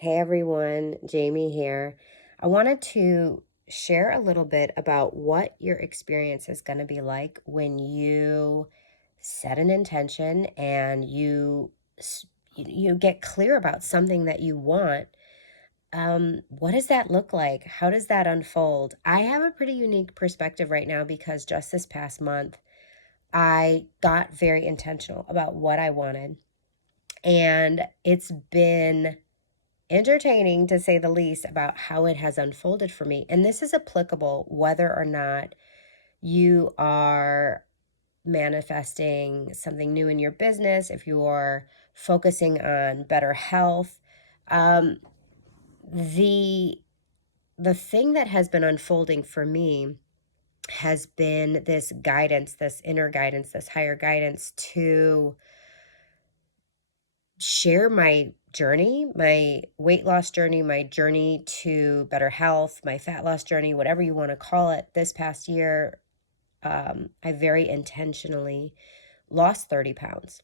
Hey everyone, Jamie here. I wanted to share a little bit about what your experience is going to be like when you set an intention and you get clear about something that you want. What does that look like? How does that unfold? I have a pretty unique perspective right now because just this past month, I got very intentional about what I wanted, and it's been entertaining to say the least about how it has unfolded for me. And this is applicable whether or not you are manifesting something new in your business, if you are focusing on better health. Um, the the thing that has been unfolding for me has been this guidance, this inner guidance, this higher guidance to share my journey, my weight loss journey, my journey to better health, my fat loss journey, whatever you want to call it. This past year, I very intentionally lost 30 pounds.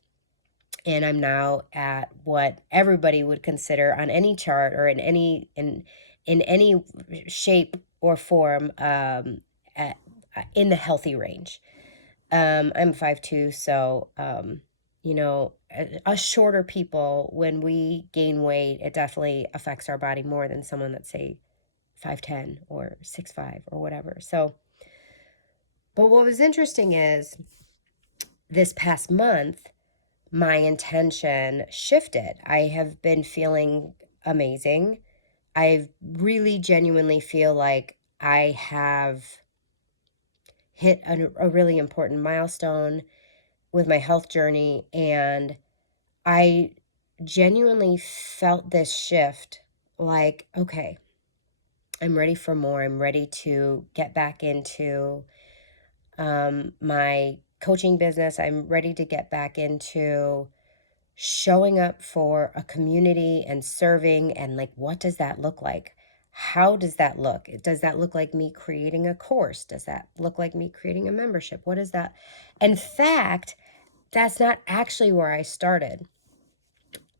And I'm now at what everybody would consider on any chart or in any shape or form in the healthy range. I'm 5'2", so us shorter people, when we gain weight, it definitely affects our body more than someone that's say 5'10" or 6'5" or whatever. So, but what was interesting is this past month, my intention shifted. I have been feeling amazing. I really genuinely feel like I have hit a really important milestone with my health journey, and I genuinely felt this shift like, okay, I'm ready for more. I'm ready to get back into my coaching business. I'm ready to get back into showing up for a community and serving. And like, what does that look like? How does that look? Does that look like me creating a course? Does that look like me creating a membership? What is that? In fact, that's not actually where I started.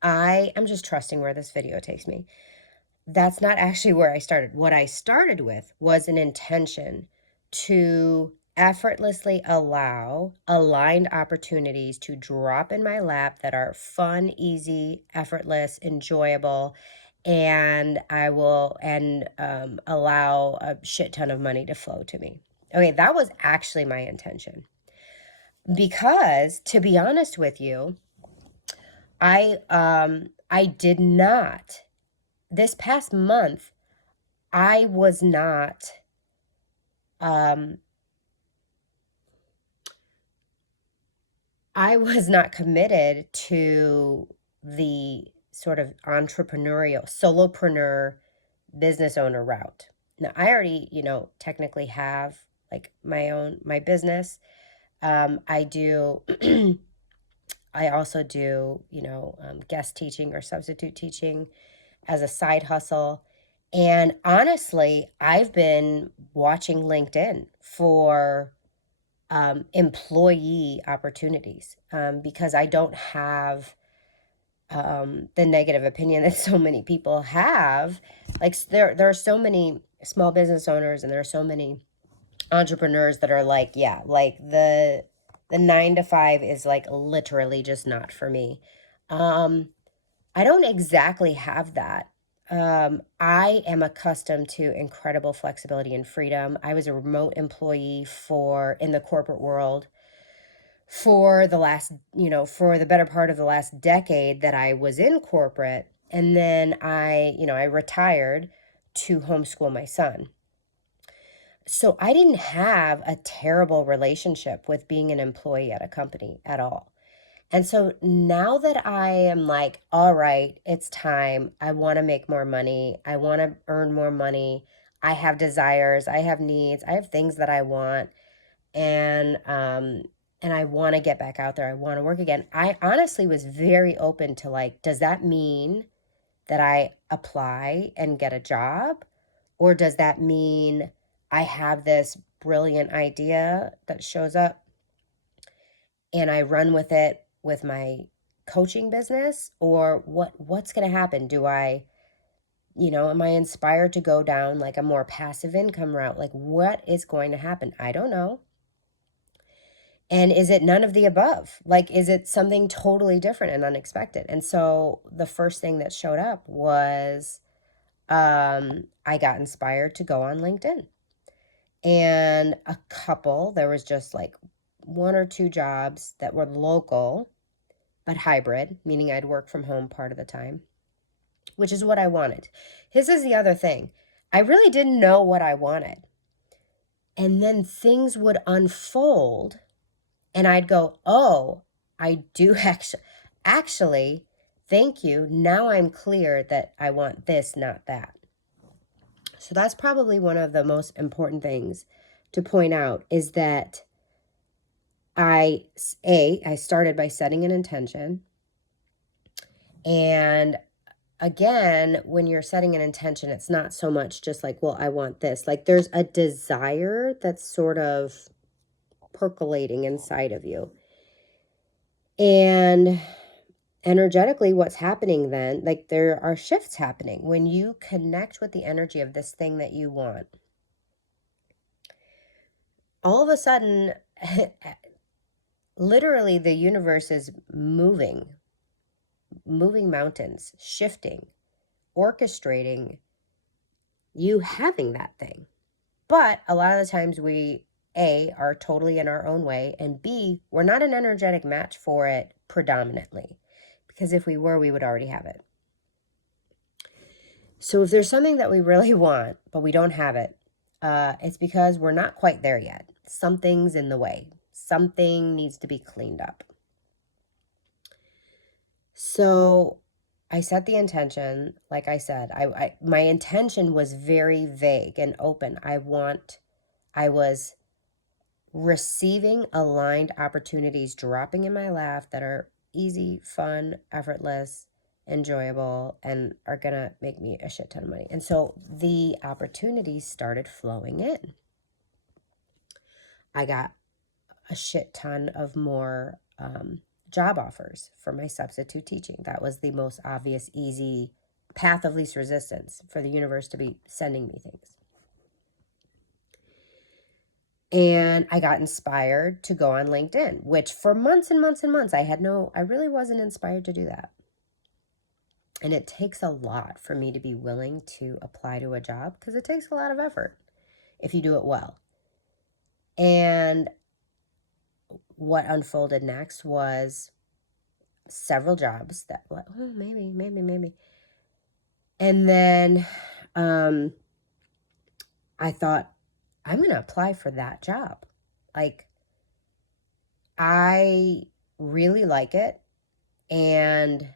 I am just trusting where this video takes me. That's not actually where I started. What I started with was an intention to effortlessly allow aligned opportunities to drop in my lap that are fun, easy, effortless, enjoyable, and I will allow a shit ton of money to flow to me. Okay, that was actually my intention. Because to be honest with you, I did not, this past month, I was not um I was not committed to the sort of entrepreneurial solopreneur business owner route. Now I already, technically have like my business. I do I also do, guest teaching or substitute teaching as a side hustle. And honestly, I've been watching LinkedIn for employee opportunities because I don't have the negative opinion that so many people have. Like there are so many small business owners and there are so many entrepreneurs that are like, yeah, like the 9 to 5 is like literally just not for me. Um, I don't exactly have that. I am accustomed to incredible flexibility and freedom. I was a remote employee in the corporate world for for the better part of the last decade that I was in corporate. And then I retired to homeschool my son. So I didn't have a terrible relationship with being an employee at a company at all. And so now that I am like, all right, it's time. I want to make more money. I want to earn more money. I have desires. I have needs. I have things that I want. And I want to get back out there. I want to work again. I honestly was very open to like, does that mean that I apply and get a job? Or does that mean I have this brilliant idea that shows up and I run with it with my coaching business? Or what's going to happen? Do I am I inspired to go down like a more passive income route? Like, what is going to happen? I don't know. And is it none of the above? Like, is it something totally different and unexpected? And so the first thing that showed up was I got inspired to go on LinkedIn. And there was just like one or two jobs that were local, but hybrid, meaning I'd work from home part of the time, which is what I wanted. This is the other thing. I really didn't know what I wanted. And then things would unfold and I'd go, oh, I do actually, thank you. Now I'm clear that I want this, not that. So that's probably one of the most important things to point out is that I started by setting an intention. And again, when you're setting an intention, it's not so much just like, well, I want this. Like there's a desire that's sort of percolating inside of you. And energetically, what's happening then, like there are shifts happening when you connect with the energy of this thing that you want. All of a sudden, literally the universe is moving mountains, shifting, orchestrating you having that thing. But a lot of the times we, A, are totally in our own way, and B, we're not an energetic match for it predominantly. Because if we were, we would already have it. So if there's something that we really want, but we don't have it, it's because we're not quite there yet. Something's in the way. Something needs to be cleaned up. So I set the intention, like I said, my intention was very vague and open. I was receiving aligned opportunities dropping in my lap that are easy, fun, effortless, enjoyable, and are gonna make me a shit ton of money. And so the opportunities started flowing in. I got a shit ton of more job offers for my substitute teaching. That was the most obvious, easy path of least resistance for the universe to be sending me things. And I got inspired to go on LinkedIn, which for months and months and months, I really wasn't inspired to do that. And it takes a lot for me to be willing to apply to a job because it takes a lot of effort if you do it well. And what unfolded next was several jobs that, maybe. And then I thought, I'm going to apply for that job. Like, I really like it. And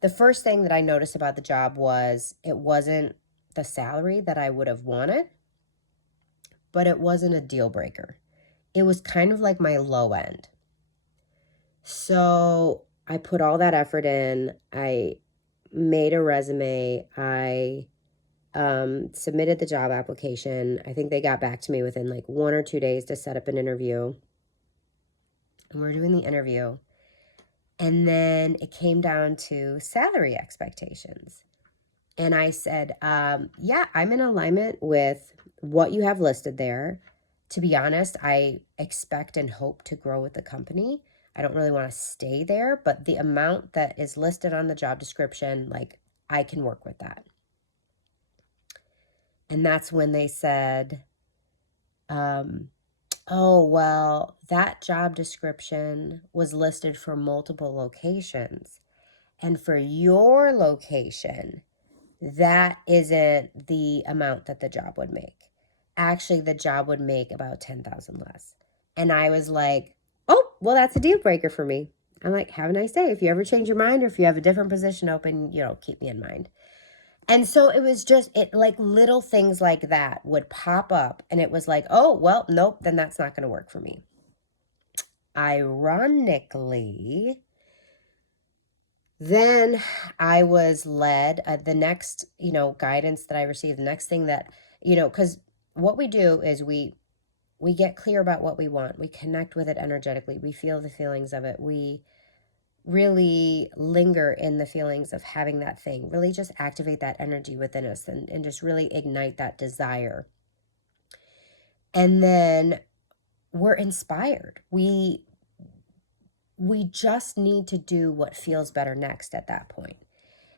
the first thing that I noticed about the job was it wasn't the salary that I would have wanted, but it wasn't a deal breaker. It was kind of like my low end. So I put all that effort in. I made a resume. I submitted the job application. I think they got back to me within like 1 or 2 days to set up an interview. And we're doing the interview. And then it came down to salary expectations. And I said, yeah, I'm in alignment with what you have listed there. To be honest, I expect and hope to grow with the company. I don't really want to stay there, but the amount that is listed on the job description, like I can work with that. And that's when they said, oh, well, that job description was listed for multiple locations. And for your location, that isn't the amount that the job would make. Actually, the job would make about $10,000 less. And I was like, oh, well, that's a deal breaker for me. I'm like, have a nice day. If you ever change your mind or if you have a different position open, keep me in mind. And so it was just, like little things like that would pop up. And it was like, oh, well, nope, then that's not going to work for me. Ironically, then I was led, the next, guidance that I received, the next thing that, because what we do is we get clear about what we want. We connect with it energetically. We feel the feelings of it. We really linger in the feelings of having that thing, really just activate that energy within us and just really ignite that desire. And then we're inspired. We just need to do what feels better next at that point.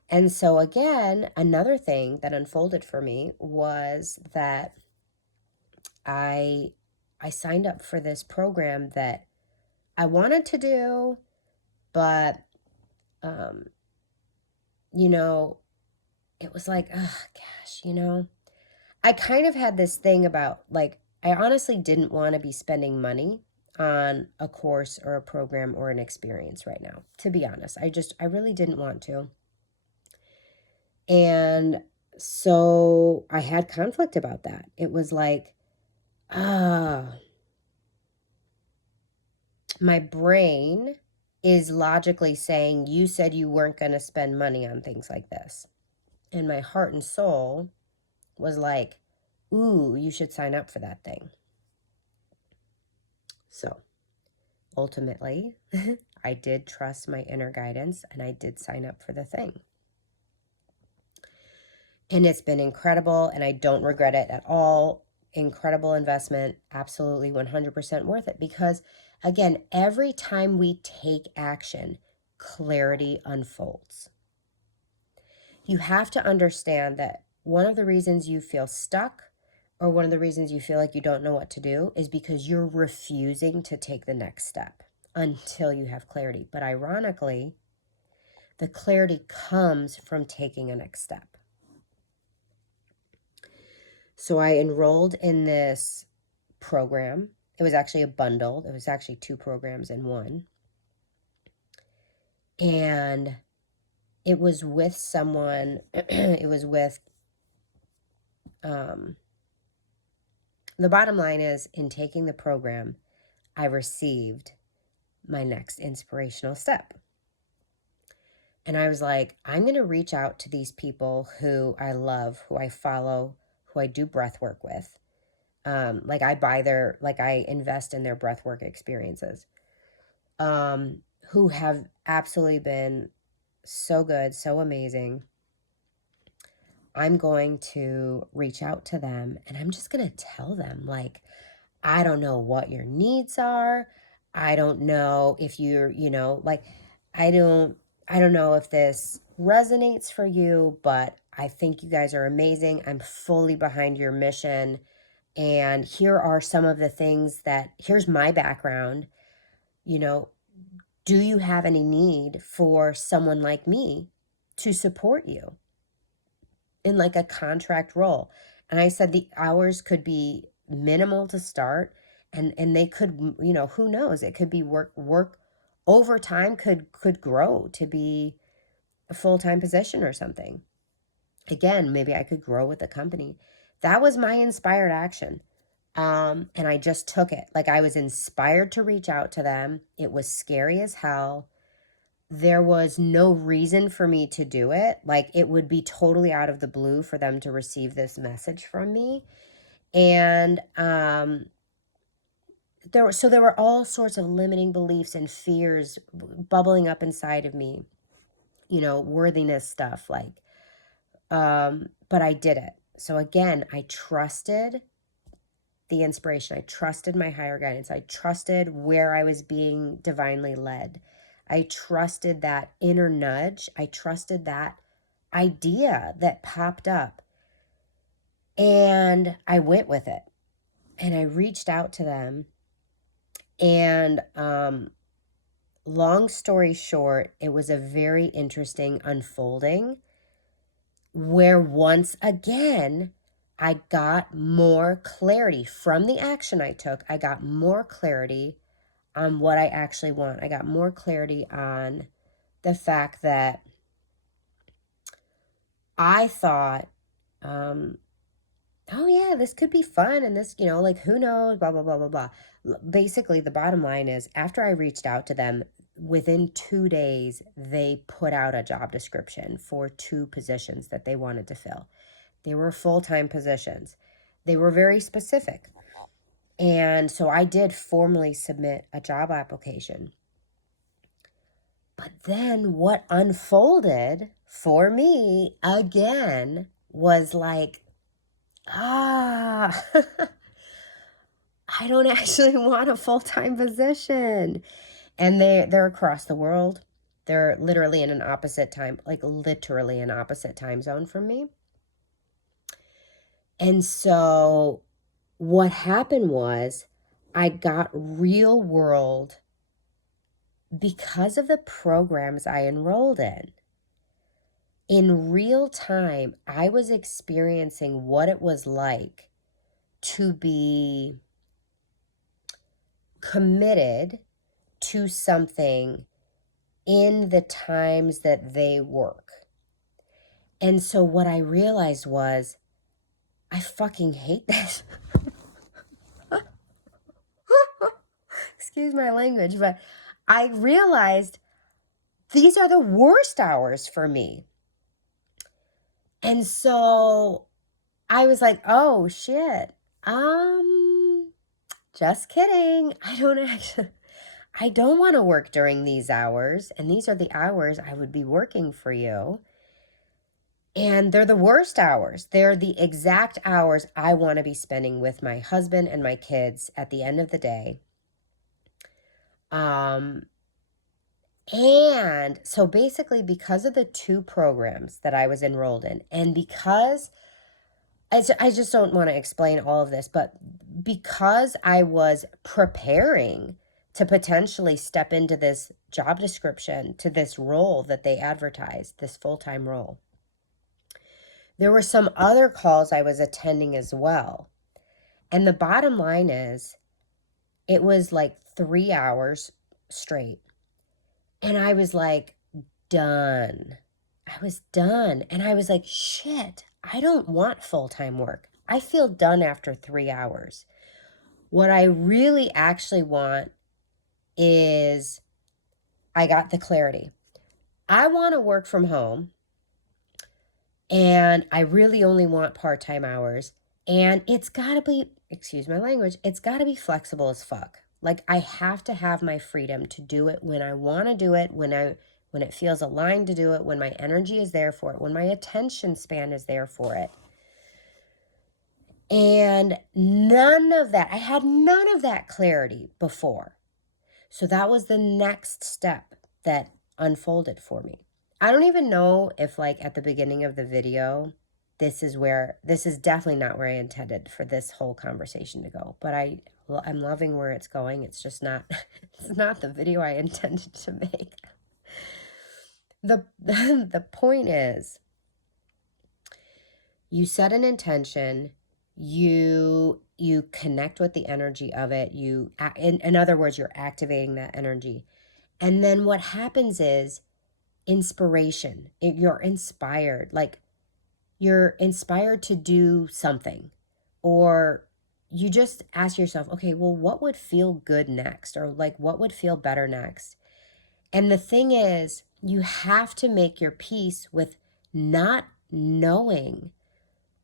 And so again, another thing that unfolded for me was that I I signed up for this program that I wanted to do, but um, you know, it was like, oh gosh, I kind of had this thing about like I honestly didn't want to be spending money on a course or a program or an experience right now. To be honest, I really didn't want to. And so I had conflict about that. It was like, ah, my brain is logically saying, you said you weren't going to spend money on things like this. And my heart and soul was like, ooh, you should sign up for that thing. So ultimately, I did trust my inner guidance and I did sign up for the thing. And it's been incredible and I don't regret it at all. Incredible investment, absolutely 100% worth it because, again, every time we take action, clarity unfolds. You have to understand that one of the reasons you feel stuck or one of the reasons you feel like you don't know what to do is because you're refusing to take the next step until you have clarity. But ironically, the clarity comes from taking a next step. So I enrolled in this program. It was actually a bundle. It was actually 2 programs in one. And it was with someone, it was with, the bottom line is in taking the program, I received my next inspirational step. And I was like, I'm going to reach out to these people who I love, who I follow, who I do breath work with. Like I invest in their breath work experiences, who have absolutely been so good, so amazing. I'm going to reach out to them and I'm just going to tell them, like, I don't know what your needs are. I don't know if you're, like, I don't know if this resonates for you, but I think you guys are amazing. I'm fully behind your mission. And here are some of the things here's my background. Do you have any need for someone like me to support you in like a contract role? And I said the hours could be minimal to start and they could, who knows, it could be work over time could grow to be a full-time position or something. Again, maybe I could grow with the company. That was my inspired action. And I just took it. Like I was inspired to reach out to them. It was scary as hell. There was no reason for me to do it. Like it would be totally out of the blue for them to receive this message from me. And there were all sorts of limiting beliefs and fears bubbling up inside of me, worthiness stuff like, but I did it. So again, I trusted the inspiration. I trusted my higher guidance. I trusted where I was being divinely led. I trusted that inner nudge. I trusted that idea that popped up. And I went with it. And I reached out to them. And long story short, it was a very interesting unfolding where once again, I got more clarity from the action I took. I got more clarity on what I actually want. I got more clarity on the fact that I thought, oh yeah, this could be fun. And this, like who knows, blah, blah, blah, blah, blah. Basically, the bottom line is after I reached out to them, within 2 days, they put out a job description for 2 positions that they wanted to fill. They were full-time positions. They were very specific. And so I did formally submit a job application. But then what unfolded for me again was like, ah, I don't actually want a full-time position. And they're across the world. They're literally in an opposite time, like literally an opposite time zone from me. And so what happened was I got real world because of the programs I enrolled in. In real time, I was experiencing what it was like to be committed to something in the times that they work. And so what I realized was, I fucking hate this. Excuse my language, but I realized these are the worst hours for me. And so I was like, oh shit. Just kidding. I don't want to work during these hours. And these are the hours I would be working for you. And they're the worst hours. They're the exact hours I want to be spending with my husband and my kids at the end of the day. And so basically, because of the two programs that I was enrolled in, and because I just don't want to explain all of this, but because I was preparing to potentially step into this job description, to this role that they advertised, this full-time role, there were some other calls I was attending as well. And the bottom line is, it was like 3 hours straight. And I was like, done. I was done. And I was like, shit, I don't want full-time work. I feel done after 3 hours. What I really actually want is, I got the clarity. I want to work from home, and I really only want part-time hours. And it's got to be, excuse my language, it's got to be flexible as fuck. Like, I have to have my freedom to do it when I want to do it, when it feels aligned to do it, when my energy is there for it, when my attention span is there for it. And I had none of that clarity before. So that was the next step that unfolded for me. I don't even know if, like, at the beginning of the video, this is definitely not where I intended for this whole conversation to go, but I'm loving where it's going. It's just not, it's not the video I intended to make. The point is, you set an intention, you connect with the energy of it, in other words, you're activating that energy. And then what happens is inspiration. You're inspired, like you're inspired to do something, or you just ask yourself, okay, well, what would feel good next? Or like, what would feel better next? And the thing is, you have to make your peace with not knowing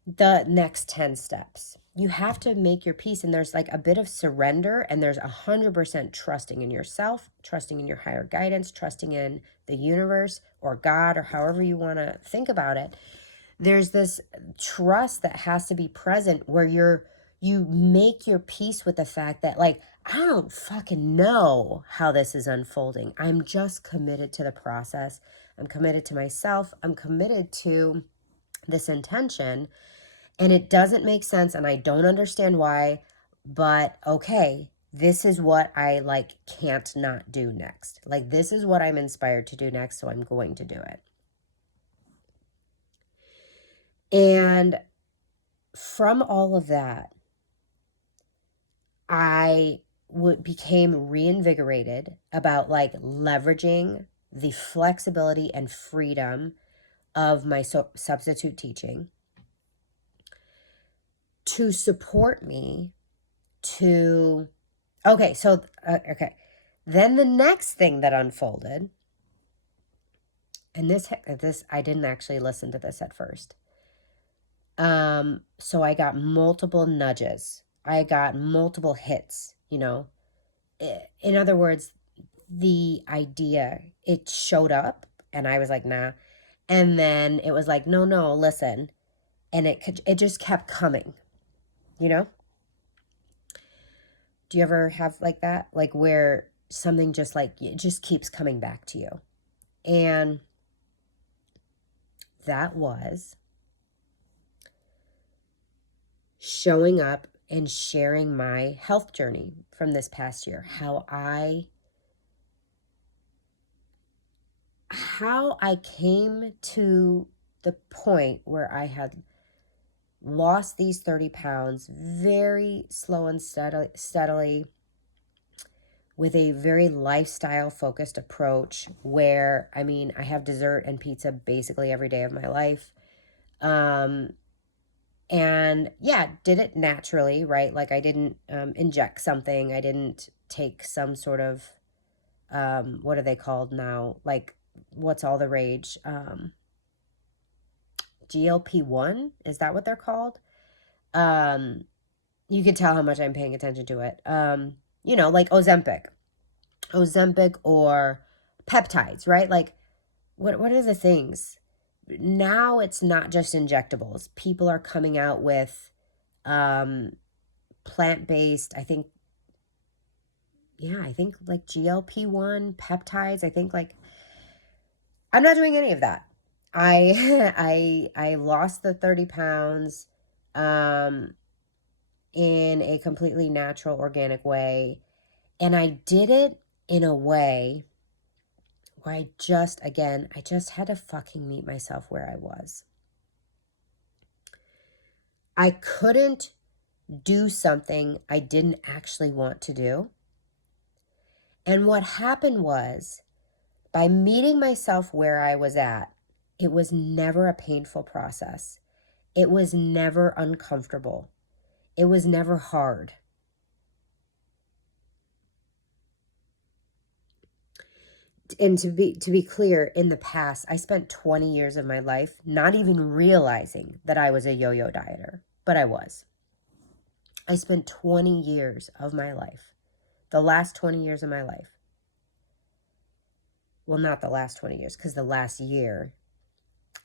the next 10 steps. You have to make your peace, and there's like a bit of surrender, and there's 100% trusting in yourself, trusting in your higher guidance, trusting in the universe or God, or however you want to think about it. There's this trust that has to be present where you make your peace with the fact that, like, I don't fucking know how this is unfolding. I'm just committed to the process. I'm committed to myself. I'm committed to this intention. And it doesn't make sense, and I don't understand why, but okay, this is what I like can't not do next. Like, this is what I'm inspired to do next, so I'm going to do it. And from all of that, I became reinvigorated about like leveraging the flexibility and freedom of my substitute teaching to support me to, okay, so, okay. Then the next thing that unfolded, and this, I didn't actually listen to this at first. So I got multiple nudges. I got multiple hits, In other words, the idea, it showed up and I was like, nah. And then it was like, no, no, listen. And it just kept coming, you know? Do you ever have like that? Like where something just like, it just keeps coming back to you. And that was showing up and sharing my health journey from this past year, how I came to the point where I had lost these 30 pounds very slow and steadily with a very lifestyle focused approach where, I mean, I have dessert and pizza basically every day of my life. And yeah, did it naturally, right? Like I didn't inject something. I didn't take some sort of, what are they called now? Like what's all the rage? GLP-1, is that what they're called? You can tell how much I'm paying attention to it. You know, like Ozempic or peptides, right? Like what are the things? Now it's not just injectables. People are coming out with plant-based, I think, yeah, I think like GLP-1 peptides. I think like I'm not doing any of that. I lost the 30 pounds in a completely natural, organic way. And I did it in a way where I just had to fucking meet myself where I was. I couldn't do something I didn't actually want to do. And what happened was, by meeting myself where I was at, it was never a painful process. It was never uncomfortable. It was never hard. And to be clear, in the past, I spent 20 years of my life not even realizing that I was a yo-yo dieter, but I was. I spent 20 years of my life, the last 20 years of my life. Well, not the last 20 years, because the last year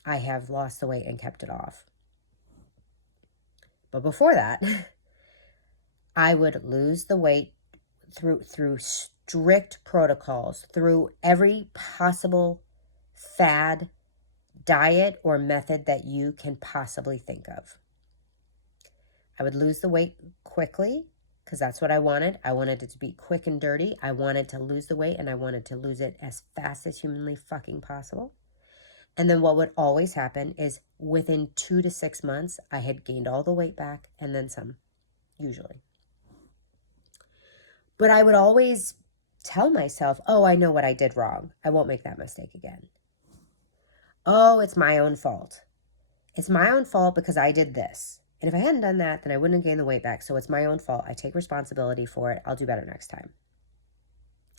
I have lost the weight and kept it off. But before that, I would lose the weight through strict protocols, through every possible fad, diet, or method that you can possibly think of. I would lose the weight quickly because that's what I wanted. I wanted it to be quick and dirty. I wanted to lose the weight and I wanted to lose it as fast as humanly fucking possible. And then what would always happen is within 2 to 6 months, I had gained all the weight back and then some, usually. But I would always tell myself, oh, I know what I did wrong. I won't make that mistake again. Oh, it's my own fault. It's my own fault because I did this. And if I hadn't done that, then I wouldn't have gained the weight back. So it's my own fault. I take responsibility for it. I'll do better next time.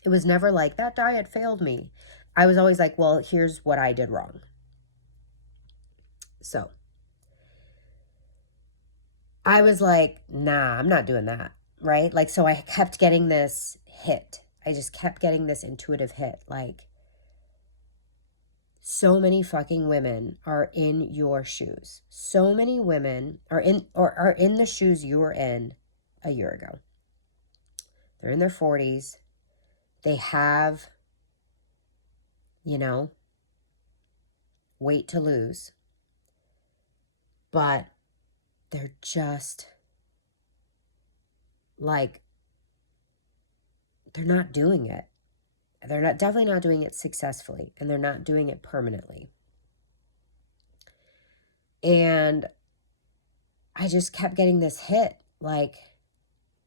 It was never like, that diet failed me. I was always like, well, here's what I did wrong. So I was like, nah, I'm not doing that, right? Like, so I kept getting this hit. I just kept getting this intuitive hit. Like, so many fucking women are in your shoes. So many women are in the shoes you were in a year ago. They're in their 40s. They have, weight to lose. But they're just like, they're not doing it. They're definitely not doing it successfully, and they're not doing it permanently. And I just kept getting this hit, like,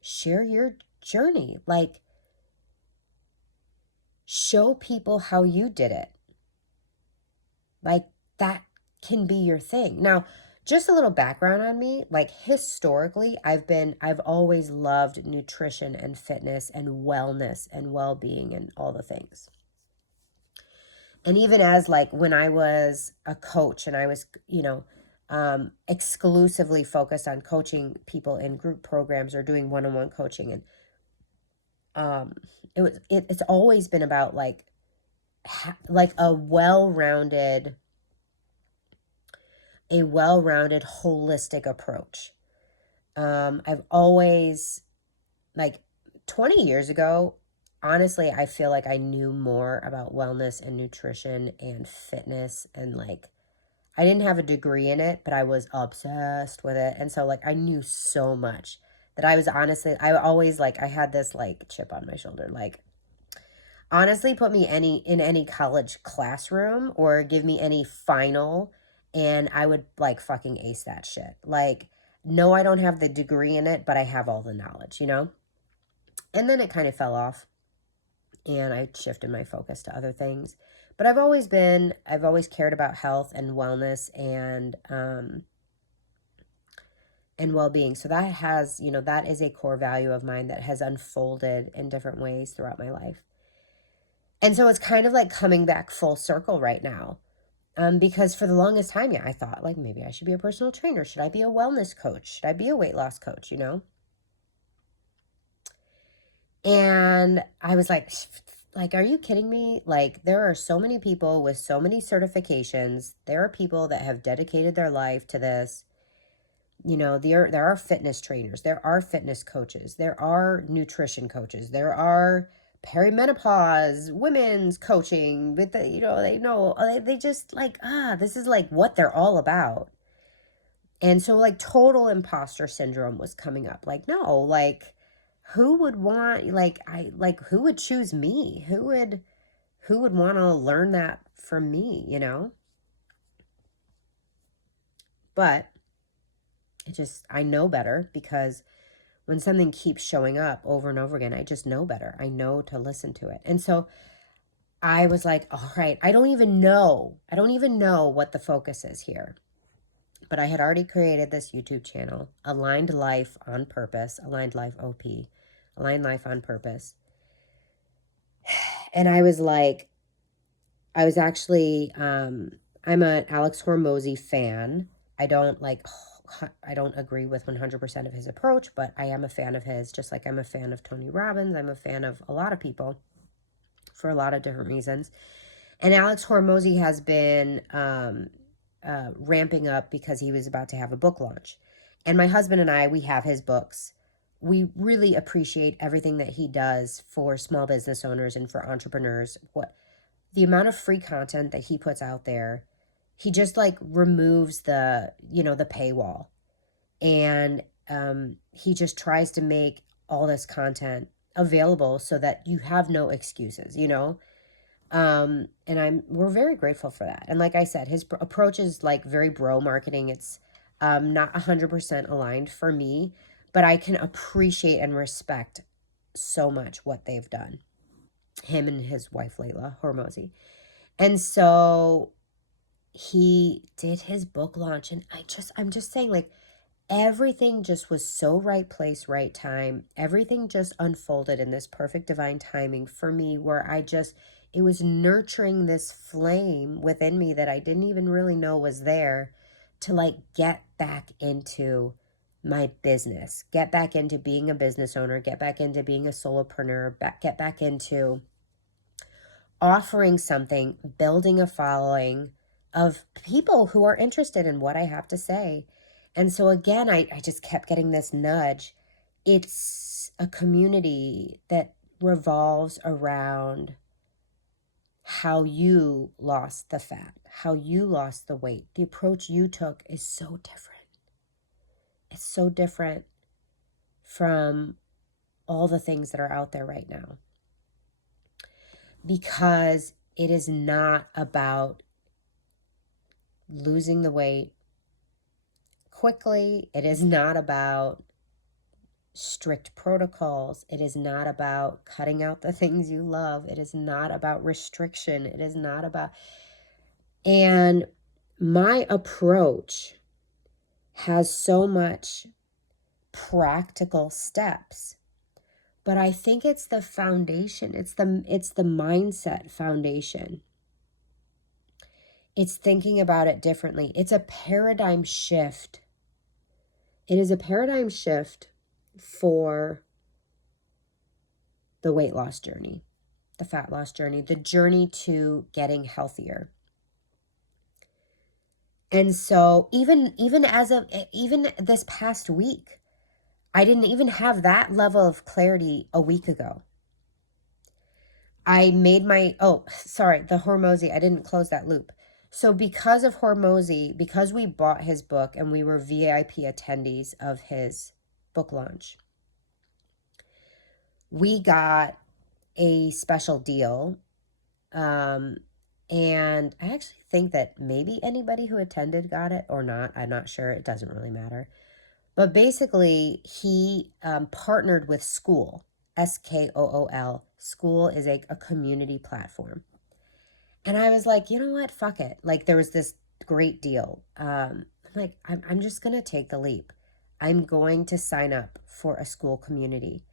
share your journey, like, show people how you did it. Like, that can be your thing. Now, just a little background on me, like historically, I've always loved nutrition and fitness and wellness and well-being and all the things. And even as like when I was a coach and I was, exclusively focused on coaching people in group programs or doing one-on-one coaching, and um, it's always been about like a well-rounded holistic approach. I've always, like, 20 years ago, honestly, I feel like I knew more about wellness and nutrition and fitness, and like, I didn't have a degree in it, but I was obsessed with it. And so like I knew so much that I was honestly, I always like, I had this like chip on my shoulder. Like, honestly, put me in any college classroom or give me any final and I would like fucking ace that shit. Like, no, I don't have the degree in it, but I have all the knowledge, you know? And then it kind of fell off and I shifted my focus to other things. But I've always cared about health and wellness and well-being. So that has, that is a core value of mine that has unfolded in different ways throughout my life. And so it's kind of like coming back full circle right now. Because for the longest time, yeah, I thought like maybe I should be a personal trainer. Should I be a wellness coach? Should I be a weight loss coach, And I was like, are you kidding me? Like, there are so many people with so many certifications. There are people that have dedicated their life to this. There are fitness trainers, there are fitness coaches, there are nutrition coaches, there are perimenopause women's coaching with they just like, this is like what they're all about. And so like total imposter syndrome was coming up. Like, no, like who would want, who would choose me? Who would want to learn that from me? But I know better, because when something keeps showing up over and over again, I just know better. I know to listen to it. And so I was like, all right, I don't even know what the focus is here. But I had already created this YouTube channel, Aligned Life on Purpose, Aligned Life OP, Aligned Life on Purpose. And I was like, I was actually, I'm an Alex Hormozy fan. I don't agree with 100% of his approach, but I am a fan of his, just like I'm a fan of Tony Robbins. I'm a fan of a lot of people for a lot of different reasons. And Alex Hormozy has been ramping up because he was about to have a book launch. And my husband and I, we have his books. We really appreciate everything that he does for small business owners and for entrepreneurs. The amount of free content that he puts out there, he just like removes the paywall. And he just tries to make all this content available so that you have no excuses. And we're very grateful for that. And like I said, his approach is like very bro marketing. It's not 100% aligned for me, but I can appreciate and respect so much what they've done, him and his wife Layla Hormozy. And so he did his book launch, and I'm just saying, like, everything just was so right place, right time. Everything just unfolded in this perfect divine timing for me, where it was nurturing this flame within me that I didn't even really know was there, to like get back into my business, get back into being a business owner, get back into being a solopreneur, get back into offering something, building a following of people who are interested in what I have to say. And so again, I just kept getting this nudge. It's a community that revolves around how you lost the fat, how you lost the weight. The approach you took is so different. It's so different from all the things that are out there right now, because it is not about losing the weight quickly. It is not about strict protocols. It is not about cutting out the things you love. It is not about restriction. It is not about... And my approach has so much practical steps, but I think it's the foundation. It's the mindset foundation. It's thinking about it differently. It's a paradigm shift. It is a paradigm shift for the weight loss journey, the fat loss journey, the journey to getting healthier. And so even this past week, I didn't even have that level of clarity a week ago. I made my, the Hormozy, I didn't close that loop. So because of Hormozy, because we bought his book and we were VIP attendees of his book launch, we got a special deal. And I actually think that maybe anybody who attended got it or not. I'm not sure. It doesn't really matter. But basically, he partnered with Skool, Skool. Skool is a community platform. And I was like, you know what? Fuck it. Like, there was this great deal. I'm like, I'm just going to take the leap. I'm going to sign up for a Skool community.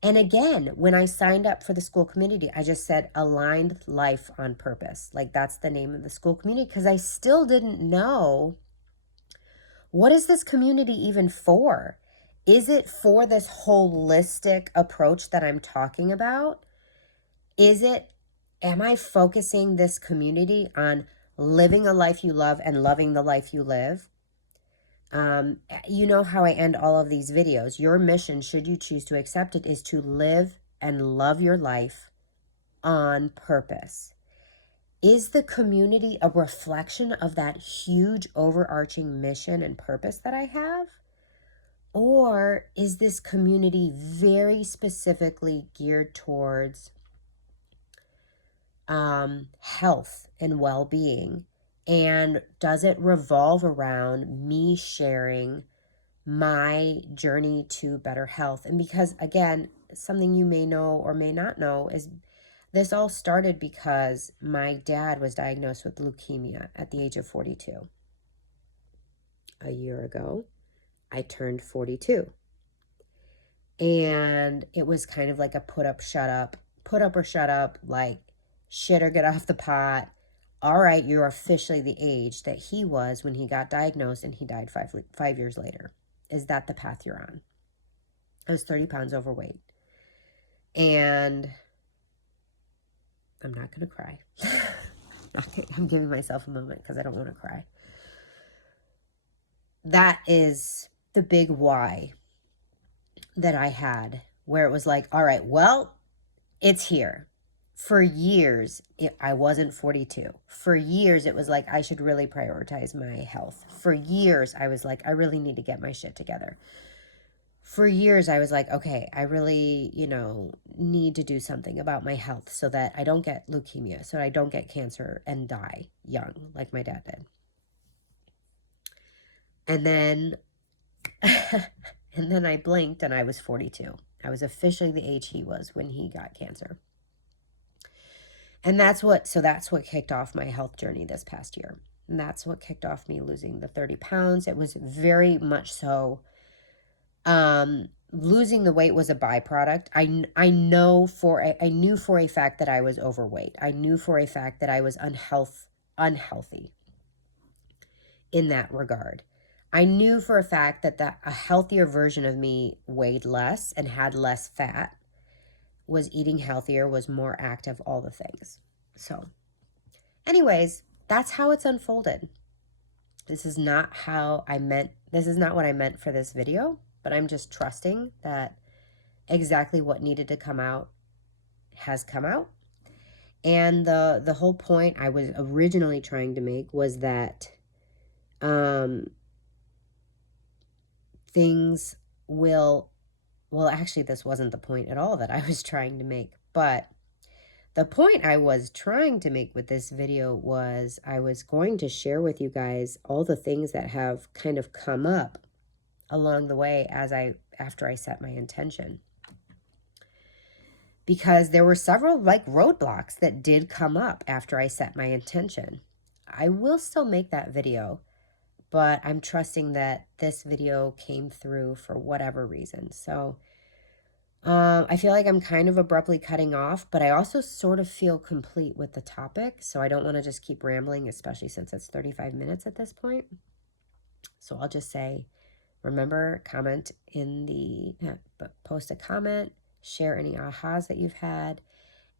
And again, when I signed up for the Skool community, I just said Aligned Life on Purpose. Like, that's the name of the Skool community, because I still didn't know, what is this community even for? Is it for this holistic approach that I'm talking about? Am I focusing this community on living a life you love and loving the life you live? You know how I end all of these videos. Your mission, should you choose to accept it, is to live and love your life on purpose. Is the community a reflection of that huge overarching mission and purpose that I have? Or is this community very specifically geared towards health and well-being? And does it revolve around me sharing my journey to better health? And because, again, something you may know or may not know is this all started because my dad was diagnosed with leukemia at the age of 42. A year ago, I turned 42. And it was kind of like a put up or shut up, like shit or get off the pot. All right, you're officially the age that he was when he got diagnosed, and he died 5 years later. Is that the path you're on? I was 30 pounds overweight. And I'm not going to cry. I'm giving myself a moment because I don't want to cry. That is the big why that I had, where it was like, all right, well, it's here. For years, I wasn't 42. For years, it was like, I should really prioritize my health. For years, I was like, I really need to get my shit together. For years, I was like, okay, I really, need to do something about my health so that I don't get leukemia, so I don't get cancer and die young like my dad did. And then, and then I blinked and I was 42. I was officially the age he was when he got cancer. And that's what kicked off my health journey this past year. And that's what kicked off me losing the 30 pounds. It was very much so, losing the weight was a byproduct. I knew for a fact that I was overweight. I knew for a fact that I was unhealthy in that regard. I knew for a fact that a healthier version of me weighed less and had less fat, was eating healthier, was more active, all the things. So anyways, that's how it's unfolded. This is not what I meant for this video, but I'm just trusting that exactly what needed to come out has come out. And the whole point I was originally trying to make was that things will, well, actually, this wasn't the point at all that I was trying to make, but the point I was trying to make with this video was I was going to share with you guys all the things that have kind of come up along the way after I set my intention. Because there were several roadblocks that did come up after I set my intention. I will still make that video, but I'm trusting that this video came through for whatever reason. So I feel like I'm kind of abruptly cutting off, but I also sort of feel complete with the topic. So I don't want to just keep rambling, especially since it's 35 minutes at this point. So I'll just say, remember, post a comment, share any ahas that you've had,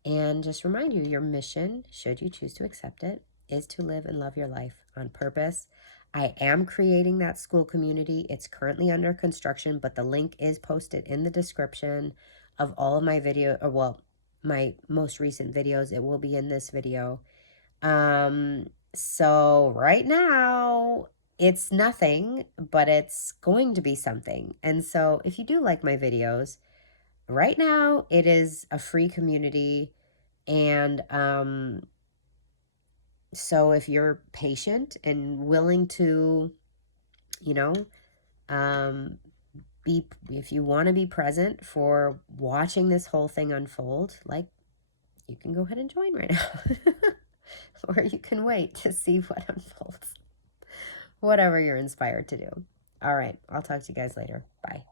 and just remind you your mission, should you choose to accept it, is to live and love your life on purpose. I am creating that school community. It's currently under construction, but the link is posted in the description of all of my video, or well, my most recent videos. It will be in this video. So right now it's nothing, but it's going to be something. And so if you do like my videos, right now it is a free community. And so if you're patient and willing to, you know, if you want to be present for watching this whole thing unfold, like, you can go ahead and join right now. Or you can wait to see what unfolds. Whatever you're inspired to do. All right, I'll talk to you guys later. Bye.